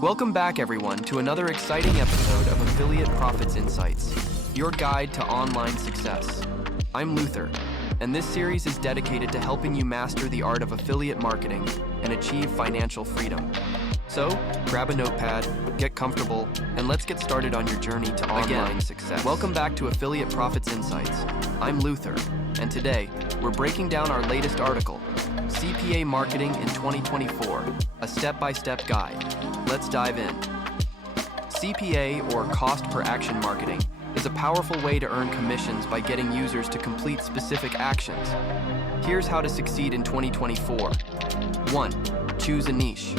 Welcome back, everyone, to another exciting episode of Affiliate Profits Insights, your guide to online success. I'm Luther, and this series is dedicated to helping you master the art of affiliate marketing and achieve financial freedom. So, grab a notepad, get comfortable, and let's get started on your journey to online success. Welcome back to Affiliate Profits Insights. I'm Luther, and today, we're breaking down our latest article, CPA Marketing in 2024, a step-by-step guide. Let's dive in. CPA, or Cost Per Action Marketing, is a powerful way to earn commissions by getting users to complete specific actions. Here's how to succeed in 2024. 1. Choose a niche.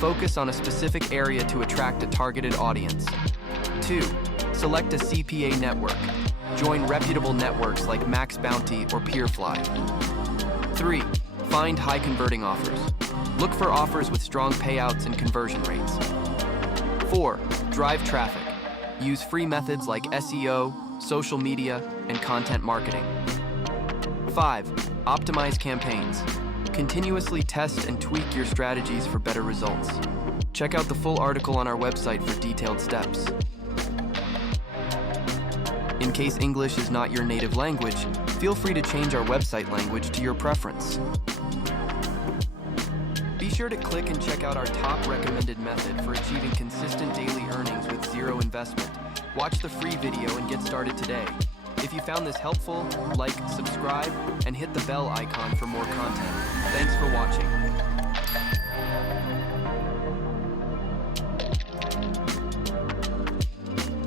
Focus on a specific area to attract a targeted audience. 2. Select a CPA network. Join reputable networks like MaxBounty or PeerFly. 3. Find high-converting offers. Look for offers with strong payouts and conversion rates. 4. Drive traffic. Use free methods like SEO, social media, and content marketing. 5. Optimize campaigns. Continuously test and tweak your strategies for better results. Check out the full article on our website for detailed steps. In case English is not your native language, feel free to change our website language to your preference. Be sure to click and check out our top recommended method for achieving consistent daily earnings with zero investment. Watch the free video and get started today. If you found this helpful, like, subscribe, and hit the bell icon for more content. Thanks for watching.